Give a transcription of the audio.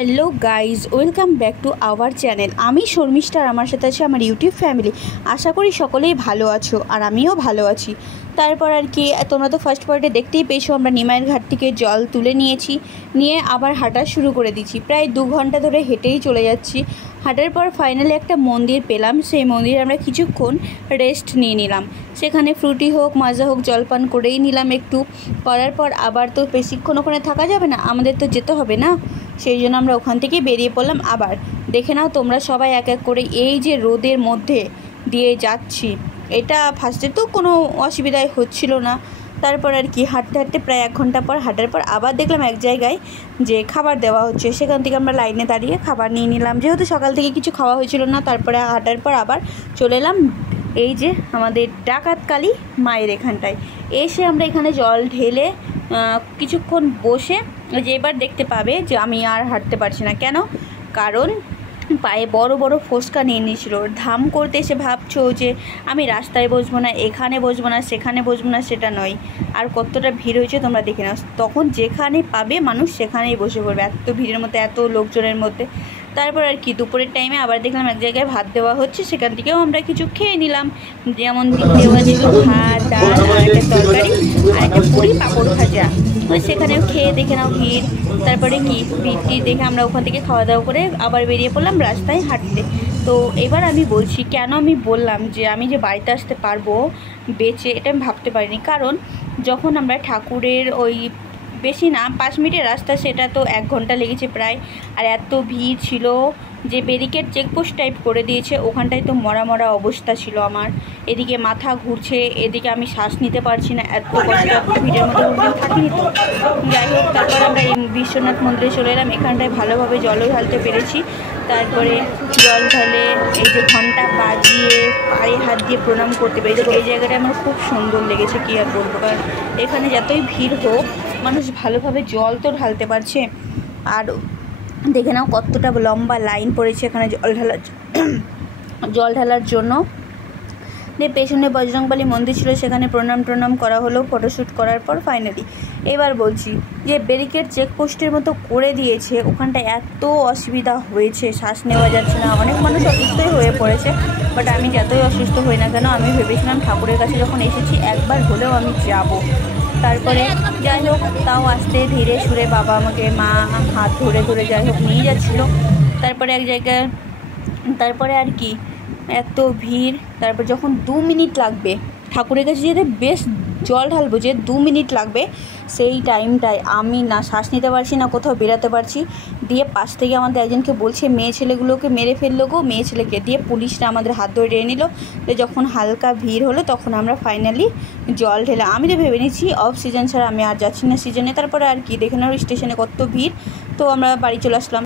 Hello guys, welcome back to our channel. আমি শর্মিষ্ঠা, আর আমার সাথে আছে আমার ইউটিউব ফ্যামিলি। আশা করি সকলেই ভালো আছো, আর আমিও ভালো আছি। তারপর আর কি, তোমরা তো ফার্স্ট পার্টে দেখতেই পেয়েছো, আমরা নিমাইয়ের ঘাট থেকে জল তুলে নিয়ে আবার হাঁটা শুরু করে দিচ্ছি। প্রায় 2 ঘন্টা ধরে হেঁটেই চলে যাচ্ছি। হাঁটার পর ফাইনালি একটা মন্দির পেলাম। সেই মন্দিরে আমরা কিছুক্ষণ রেস্ট নিয়ে নিলাম। সেখানে ফ্রুটি হোক, মাজা হোক, জলপান করেই নিলাম একটু। করার পর আবার তো বেশিক্ষণ ওখানে থাকা যাবে না, আমাদের তো যেতে হবে না। সেই জন্য আমরা ওখান থেকে বেরিয়ে পড়লাম। আবার দেখে নাও তোমরা সবাই এক এক করে, এই যে রোদের মধ্যে দিয়ে যাচ্ছি। এটা ফার্স্টে তো কোনো অসুবিধাই হচ্ছিল না। তারপর আর কি হাঁটতে হাঁটতে প্রায় 1 ঘন্টা পর হাঁটার পর আবার দেখলাম এক জায়গায় যে খাবার দেওয়া হচ্ছে। সেখান থেকে আমরা লাইনে দাঁড়িয়ে খাবার নিয়ে নিলাম, যেহেতু সকাল থেকে কিছু খাওয়া হয়েছিল না। তারপরে হাঁটার পর আবার চলে এলাম এই যে আমাদের ডাকাতকালী মায়ের এখানটায়। এসে আমরা এখানে জল ঢেলে কিছুক্ষণ বসে, যে এবার দেখতে পাবে যে আমি আর হাঁটতে পারছি না। কেন? কারণ পায়ে বড় বড় ফোসকা নিয়ে নিয়েছিল। ধাম করতে এসে ভাবছো যে আমি রাস্তায় বসবো না, এখানে বসবো না, সেখানে বসবো না, সেটা নয়। আর কতটা ভিড় হয়েছে তোমরা দেখে নাও। তখন যেখানে পাবে মানুষ সেখানেই বসে পড়বে, এত ভিড়ের মধ্যে, এত লোকজনের মধ্যে। তারপর আর কি দুপুরের টাইমে আবার দেখলাম এক জায়গায় ভাত দেওয়া হচ্ছে, সেখান থেকেও আমরা কিছু খেয়ে নিলাম। যেমন দেওয়া ছিল ভাত, ডাল, আর একটা তরকারি, আর একটা পুরি, পাঁপড় ভাজা। সেখানেও খেয়ে দেখে নাও ভিড়। তারপরে কি ভিড়টি দেখে আমরা ওখান থেকে খাওয়া দাওয়া করে আবার বেরিয়ে পড়লাম রাস্তায় হাঁটতে। তো এবার আমি বলছি কেন আমি বললাম যে আমি যে বাড়িতে আসতে পারবো বেঁচে, এটা আমি ভাবতে পারিনি। কারণ যখন আমরা ঠাকুরের ওই বেশি না 5 মিনিটের রাস্তা, সেটা তো 1 ঘন্টা লেগেছে প্রায়। আর এত ভিড় ছিল যে ব্যারিকেড চেকপোস্ট টাইপ করে দিয়েছে, ওখানটায় তো মরা মরা অবস্থা ছিল আমার। এদিকে মাথা ঘুরছে, এদিকে আমি শ্বাস নিতে পারছি না, এত কষ্ট। ভিড়ের মধ্যে কোনোদিন থাকিনি তো। যাই হোক, তারপর আমরা এই বিশ্বনাথ মন্দিরে চলে এলাম। এখানটায় ভালোভাবে জলও ঢালতে পেরেছি। তারপরে জল ঢালে এই যে ঘন্টা বাজিয়ে পায়ে হাত দিয়ে প্রণাম করতে পেরেছি। এই জায়গাটা আমার খুব সুন্দর লেগেছে, কী আর বলবো। কারণ এখানে যতই ভিড় হোক, মানুষ ভালোভাবে জল তো ঢালতে পারছে। আর দেখে নাও কতটা লম্বা লাইন পড়েছে এখানে জল ঢালার জন্য। যে পেছনে বজরংবলী মন্দির ছিল, সেখানে প্রণাম করা হলো ফটোশ্যুট করার পর। ফাইনালি এবার বলছি যে ব্যারিকেড চেকপোস্টের মতো করে দিয়েছে, ওখানটা এত অসুবিধা হয়েছে, শ্বাস নেওয়া যাচ্ছে না। অনেক মানুষ অসুস্থই হয়ে পড়েছে। বাট আমি যতই অসুস্থ হই না কেন, আমি ভেবেছিলাম ঠাকুরের কাছে যখন এসেছি একবার হলেও আমি যাব। তারপরে যাই হোক, তাও আস্তে ধীরে সুরে বাবা আমাকে, মা হাত ধরে ধরে যাই হোক নিয়ে যাচ্ছিলো। তারপরে এক জায়গায়, তারপরে আর কি এত ভিড়। তারপর যখন 2 মিনিট লাগবে ঠাকুরের কাছে যেতে, বেশ জল ঢালবো যে 2 মিনিট লাগবে, সেই টাইমটায় আমি না শ্বাস নিতে পারছি না, কোথাও বেরাতে পারছি। দিয়ে পাশ থেকে আমাদের একজনকে বলছে মেয়ে ছেলেগুলোকে মেরে ফেললো গো, মেয়ে ছেলেকে। দিয়ে পুলিশরা আমাদের হাত ধরে টেনে নিল। তো যখন হালকা ভিড় হলো তখন আমরা ফাইনালি জল ঢেলে, আমি তো ভেবে নিচ্ছি অফ সিজন ছাড়া আমি আর যাচ্ছি না সিজনে। তারপরে আর কি দেখে নাও স্টেশনে কত ভিড়। তো আমরা বাড়ি চলে আসলাম।